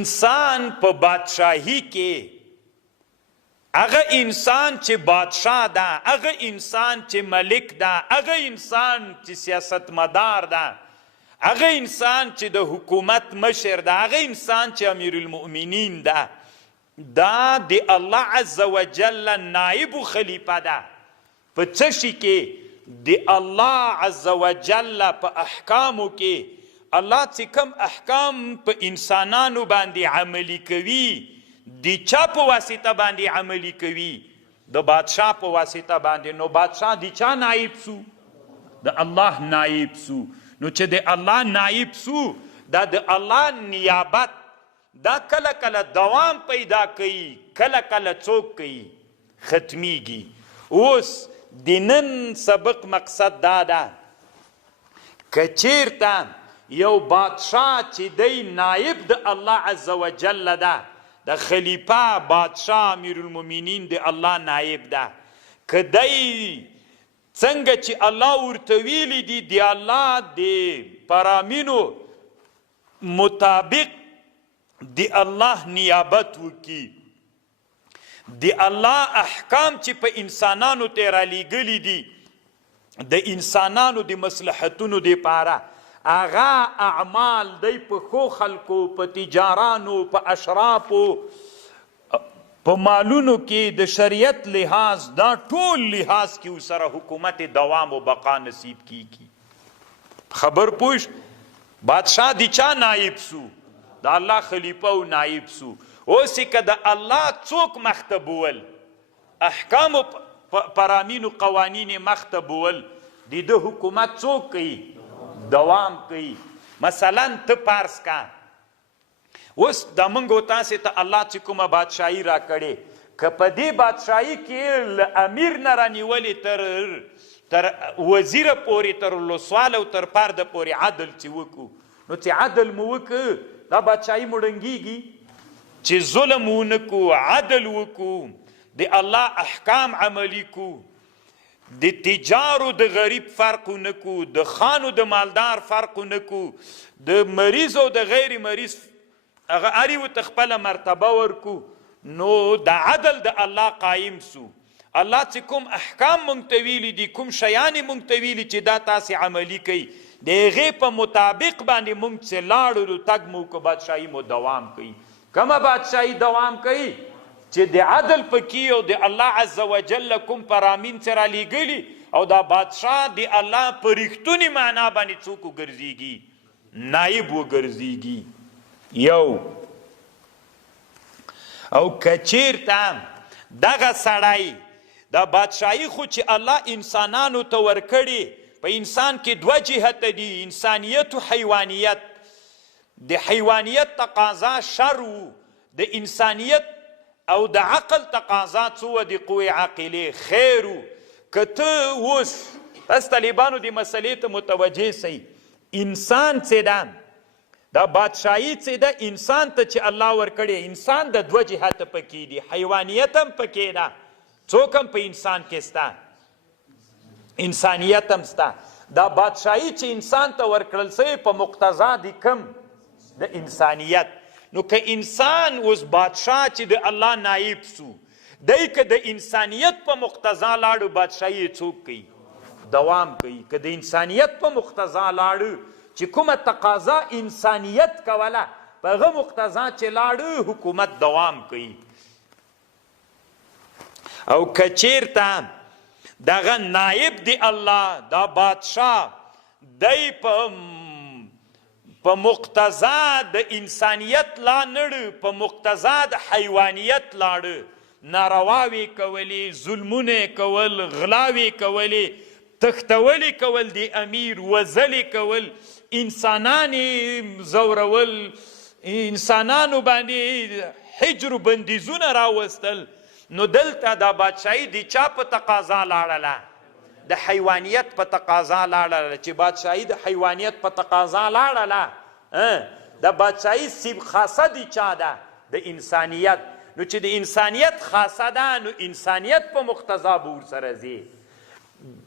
انسان په بادشاهی کې هغه انسان چې بادشاه ده، هغه انسان چې ملک ده، هغه انسان چې سیاستمدار ده، هغه انسان چې د حکومت مشر ده، هغه انسان چې امیر المؤمنین ده، دا د الله عز وجل نائب خلیفه ده. په څه شي کې؟ د الله عز وجل په احکامو کې الله چې کوم احکام په انسانانو باندې عملی کوي، د چا په واسطه باندې عملی کوي؟ د بادشاه په واسطه باندې. نو بادشاه د چا نائب سو؟ د الله نائب سو. نو چې د الله نائب سو، دا د الله نیابت دا کله کله دوام پیدا کوي، کله کله څوک کوي ختمیږي. اوس د نن سبق مقصد دا ده، که چیرته یو بادشاه چې دی نائب د الله عز وجل ده، د خلیفه بادشاه امیر المؤمنین د الله نائب ده، که دی څنګه چې الله ورته ویلي دي د الله د فرامینو مطابق د الله نیابت وکي، د الله احکام چې په انسانانو ته رالیږلي دي د انسانانو د مصلحتونو دپاره، هغه اعمال دی په ښو خلکو، په تجارانو، په اشرافو، په مالونو کې د شریعت لحاظ، دا ټول لحاظ کې ورسره حکومت دوام و بقا نصیب کیږي. خبر پوش بادشاه د چا نائب سو؟ د الله خلیفه و نائب سو. اوس که د الله څوک مخته بول، احکام پرامین و قوانین مخته بول، د ده حکومت څوک کوي؟ دوام کوي. مثلا ته پارس کا، اوس د موږ تاسې ته الله چې کومه بادشاهي را کړې، که په دې بادشاهي کې له امیر نه رانیولې تر وزیره پورې، تر ولسوال او تر پرده پورې عدل چې وکړو، نو چې عدل مو وکړو دا بادشاهي مو ړنګېږي. چې ظلم ونه کړو، عدل وکړو، د الله احکام عملي کړو، د تجارو د غریب فرق نه کو، د خانو د مالدار فرق نه کو، د مریض او د غیر مریض هغه هر یو ته خپله مرتبه ورکو، نو د عدل د الله قایم سو. الله چې کوم احکام مونږ ته ویلي دي، کوم شیان مونږ ته ویلي چې دا تاسې عملي کوي، د هغې په مطابق باندې مونږ چې لاړو تګ مو که بادشاهي مو دوام کوي. کومه بادشاهي دوام کوي؟ چې د عدل پکې او د الله عز وجل کوم فرامین سره لیږلي، او دا بادشاه د الله په رښتونې معنا باندې څوک وګرځېږي؟ نائب وګرځېږي. یو او که چیرته دغه سړی دا بادشاهي خو چې الله انسانانو ته ورکړي، په انسان کې دوه جهته دي، انسانیت و حیوانیت. د حیوانیت تقاضا شر و، د انسانیت او د عقل تقاضا څه د قوې عاقلې خیر و. که ته اوس تاسو طالبانو د مسلې ته متوجه سئ، انسان څه ده؟ دا بادشاهي څه ده؟ انسان ته چې الله ورکړی، انسان د دوه جهته پکې دي، حیوانیت هم پکې ده، څوک هم په انسان کې سته، انسانیت هم سته. دا بادشاهي چې انسان ته ورکړل سوی په مقتضا د کم؟ د انسانیت. نو که انسان اوس بادشاه چې د الله نائب سو، دی که د انسانیت په مقتضا لاړو، بادشاهي څوک کوي؟ دوام کوي. که د انسانیت په مقتضا لاړو، چې کومه تقاضا انسانیت کوله، په هغه مقتضا چې لاړو، حکومت دوام کوي. او که چیرته دغه نائب دی الله، دا بادشاه، دی په مقتضا د انسانیت لا نړ، په مقتضا د حیوانیت لاړ، نارواوې کولې، ظلمونه کول، غلاوې کولې، تښتولې کول د امیر، وژلې کول، انسانانې زورول، انسانانو باندې حجر بندیزونه راوستل. نو دلته دا بادشاهي د چا په تقاضا لاړله؟ د حیوانیت په تقاضا لاړله. چې بادشاهي د حیوانیت په تقاضا لاړله، د بادشاهي سیب خاصه د چا ده؟ د انسانیت. نو چې د انسانیت خاصه ده، نو انسانیت په مقتضا به ورسره ځي.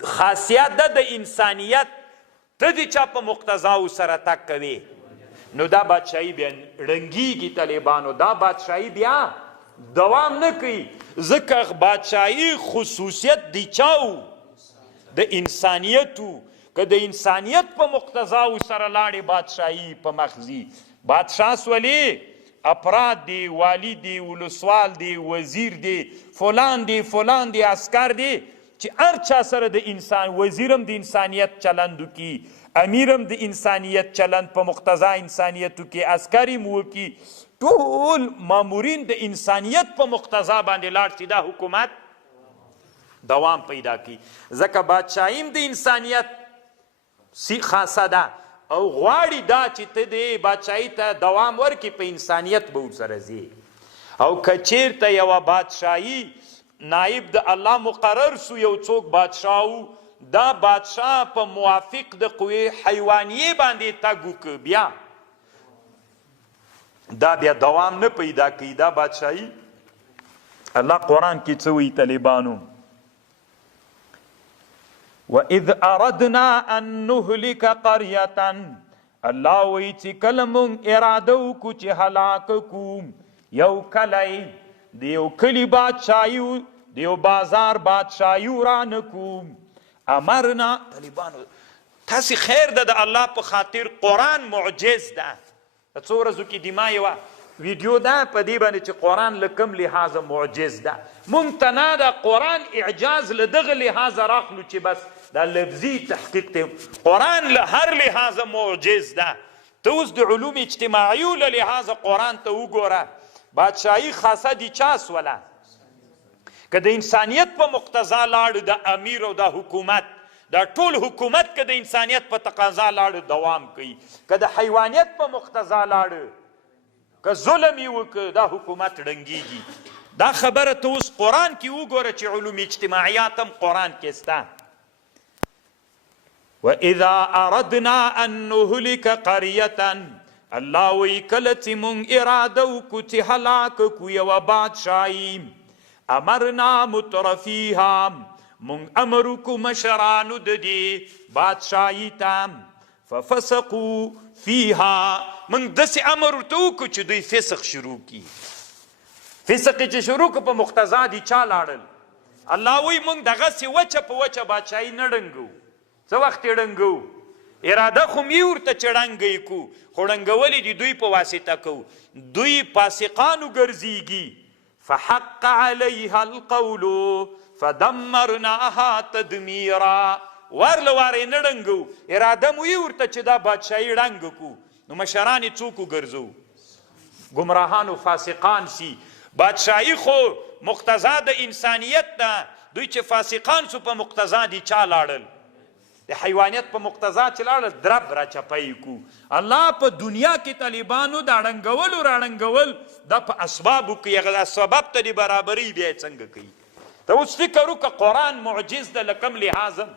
خاصیت ده د انسانیت، ته د چا په مقتضا ورسره تګ کوې؟ نو دا بادشاهي بیا ړنګېږي طالبانو، دا بادشاهي بیا دوام نه کوي، ځکه بادشاهي خصوصیت د چاو د انسانیت و. که د انسانیت په مقتضاو سره لاړې بادشاهي په مخزي، بادشاه سولې افراد دی، والی دی، ولسوال دی، وزیر دی، فلان دی فلان دی، عسکر دی، چې هر چا سره د انسان وزیرم د انسانیت چلند وکي، امیرم د انسانیت چلند په مقتضا انسانیت وکي، عسکري مو وکي، ټول مامورین د انسانیت په مقتضا باندې لاړ شي، دا حکومت دوام پیدا کی. ځکه بادشاهیم د انسانیت خاصه ده او غواړي دا چې ته د بادشاهي ته دوام ورکړي، په انسانیت به ورسره ځي. او که چیرته یوه بادشاهي نایب د الله مقرر سو، یو څوک بادشاه و، دا بادشاه په موافق د قوې حیوانیې باندې تګ وکړ، بیا دا بیا دوام نه پیدا کوي. دا بادشاهي الله قرآن کې څه وایي طالبانو؟ وَإِذْ أَرَدْنَا أَن نُهْلِكَ قَرْيَةً، الله وایي چې کله موږ اراده وکړو چې هلاک کړو یو کلی، د یو کلي بادشاهي د یو بازار بادشاهي ورانه کړو، امرنا طالبانو تاسې خیر ده د الله په خاطر قرآن معجز ده. څو ورځو کې د ما یوه ویډیو ده په دې باندې چې قرآن له کوم لحاظه معجز ده. مونږ ته نه د قرآن اعجاز له دغه لحاظه راخلو چې بس دا لفظي تحقیق دی، قرآن له هر لحاظه معجز ده. ته اوس د علوم اجتماعیو له لحاظه قرآن ته وګوره، بادشاهي خاصه د چا سوله؟ که د انسانیت په مقتضا لاړ د امیر او د حکومت، دا ټول حکومت که د انسانیت په تقاضا لاړ دوام کوي، که د حیوانیت په مقتضا لاړ، که ظلم یې وکړه، دا حکومت ړنګېږي. دا خبره ته اوس قرآن کې وګوره چې علوم اجتماعیات هم قرآن کې سته. وَإِذَا أَرَدْنَا أَن نُهْلِكَ قَرْيَةً، الله وایي کله چې مونږ اراده وکړو چې هلاک کړو یوه بادشاهي، امرنا مترفیها، مونږ امر وکړو مشرانو د دې بادشاهي ته، ففسقوا فیها، مونږ داسې امر ورته وکړو چې دوی فسق شروع کړي. فسق چې شروع کړه په مقتضا د چا لاړل؟ الله وایي مونږ دغسې وچه په وچه بادشاهي نه ړنګو. څه وخت یې ړنګو؟ اراده خو مې ورته چې ړنګ یې کړو، خو ړنګولې دي دوی په واسطه کوو، دوی فاسقانو ګرځېږي. فحق علیها القول فدمرناها تدمیرا، ورله واره یې نه ړنګو، اراده مو یې ورته چې دا بادشاهي ړنګ کړو، نو مشران یې څوک وګرځو؟ ګمراهان و فاسقان سي. بادشاهي خو مقتضا د انسانیت ده، دوی چې فاسقان سو په مقتضا دي چا لاړل؟ د حیوانیت په مقتضا چې لاړل درب را چپی کو. الله په دنیا کې طالبانو دا ړنګول او راړنګول دا په اسبابو کې، هغه سبب ته د برابرۍ بیا یې څنګه کوي؟ ته اوس فکر وکړه قرآن معجز ده له کوم لحاظه؟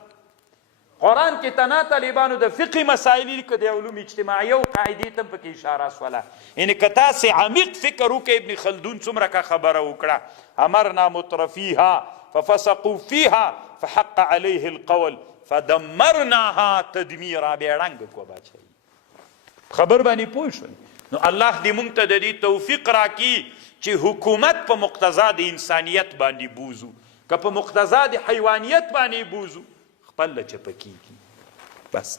قرآن کې تنها طالبانو د فقهي مسایلې که د علوم اجتماعیه او قاعدې ته پکې اشاره سوله. یعنې که تاسې عمیق فکر وکړئ، ابن خلدون څومره که خبره وکړه، امرنا مترفیها ففسقوا فیها فحق علیه القول فدمرناها تدمیرا، بیا ړنګ کړو بادشاهي. خبر باندې پوه شئ؟ نو الله دې موږ ته د دې توفیق راکړي چې حکومت په مقتضا د انسانیت باندې بوزو، که په مقتضا د حیوانیت باندې بوزو خپل چپه کیږي. بس